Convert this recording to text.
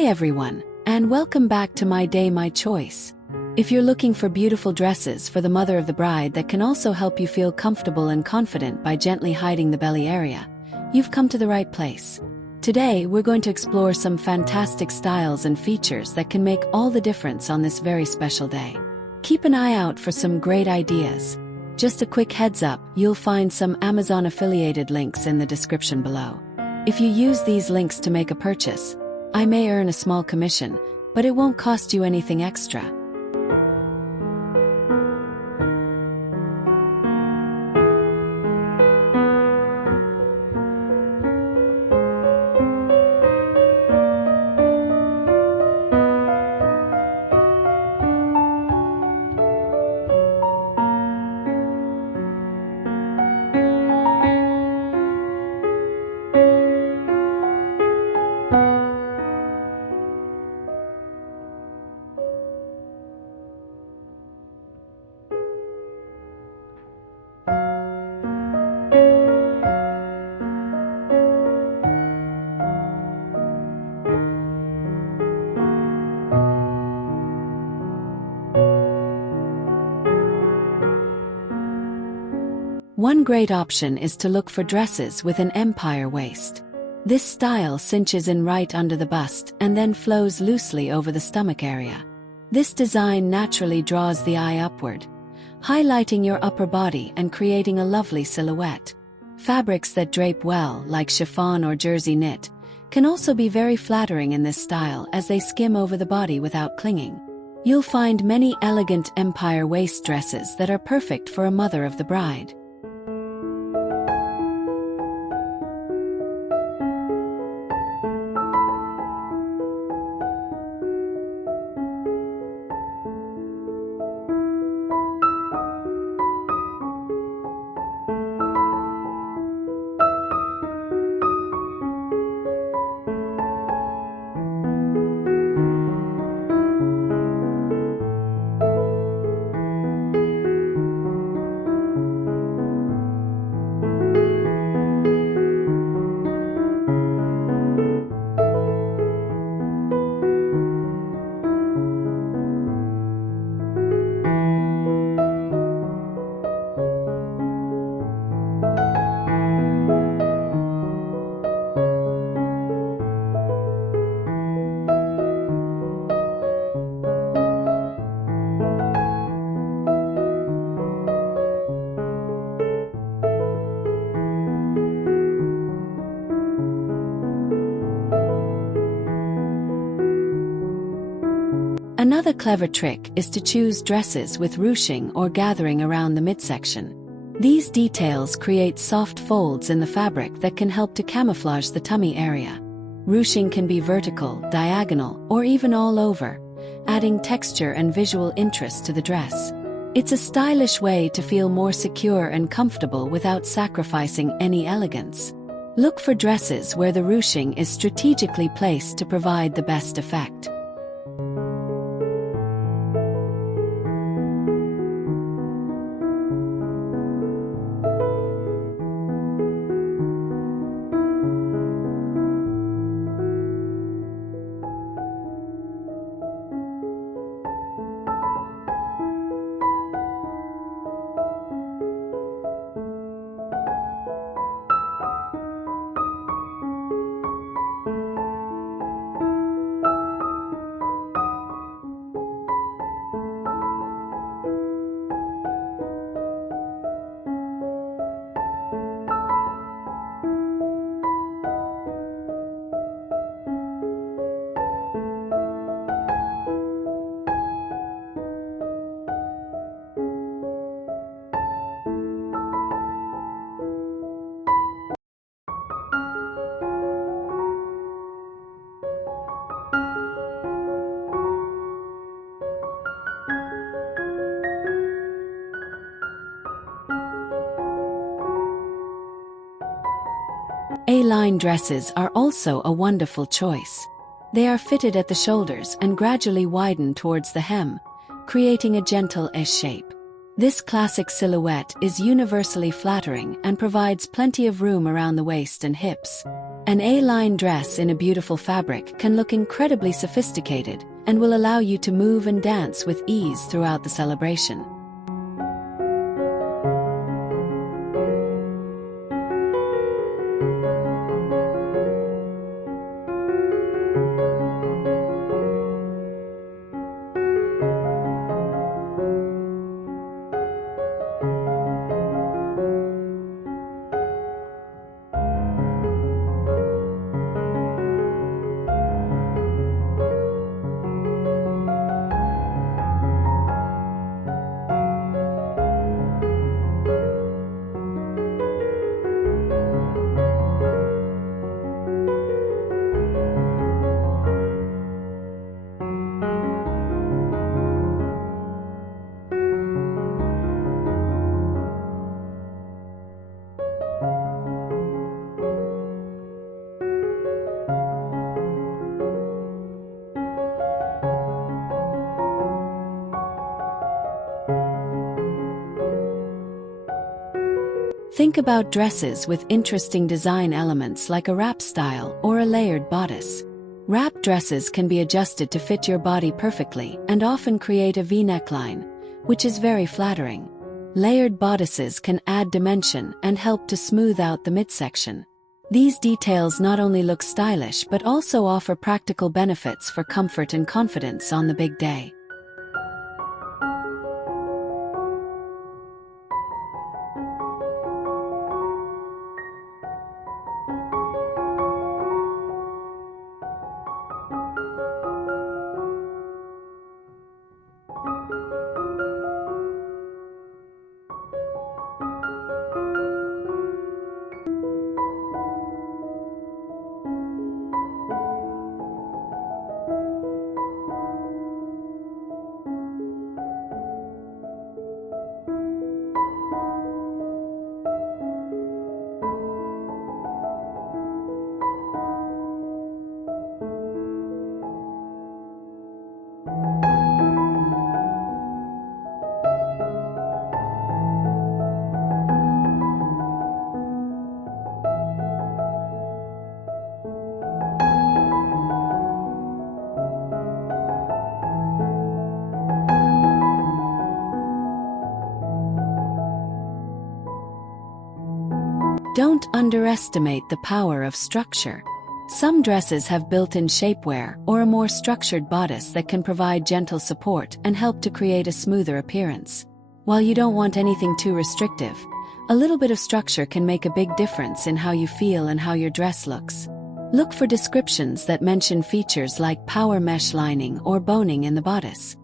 Hi everyone, and welcome back to My Day My Choice. If you're looking for beautiful dresses for the mother of the bride that can also help you feel comfortable and confident by gently hiding the belly area, you've come to the right place. Today we're going to explore some fantastic styles and features that can make all the difference on this very special day. Keep an eye out for some great ideas. Just a quick heads up, you'll find some Amazon affiliated links in the description below. If you use these links to make a purchase, I may earn a small commission, but it won't cost you anything extra. One great option is to look for dresses with an empire waist. This style cinches in right under the bust and then flows loosely over the stomach area. This design naturally draws the eye upward, highlighting your upper body and creating a lovely silhouette. Fabrics that drape well, like chiffon or jersey knit, can also be very flattering in this style as they skim over the body without clinging. You'll find many elegant empire waist dresses that are perfect for a mother of the bride. Another clever trick is to choose dresses with ruching or gathering around the midsection. These details create soft folds in the fabric that can help to camouflage the tummy area. Ruching can be vertical, diagonal, or even all over, adding texture and visual interest to the dress. It's a stylish way to feel more secure and comfortable without sacrificing any elegance. Look for dresses where the ruching is strategically placed to provide the best effect. A-line dresses are also a wonderful choice. They are fitted at the shoulders and gradually widen towards the hem, creating a gentle S shape. This classic silhouette is universally flattering and provides plenty of room around the waist and hips. An A-line dress in a beautiful fabric can look incredibly sophisticated and will allow you to move and dance with ease throughout the celebration. Think about dresses with interesting design elements like a wrap style or a layered bodice. Wrap dresses can be adjusted to fit your body perfectly and often create a V-neckline, which is very flattering. Layered bodices can add dimension and help to smooth out the midsection. These details not only look stylish but also offer practical benefits for comfort and confidence on the big day. Don't underestimate the power of structure. Some dresses have built-in shapewear or a more structured bodice that can provide gentle support and help to create a smoother appearance. While you don't want anything too restrictive, a little bit of structure can make a big difference in how you feel and how your dress looks. Look for descriptions that mention features like power mesh lining or boning in the bodice.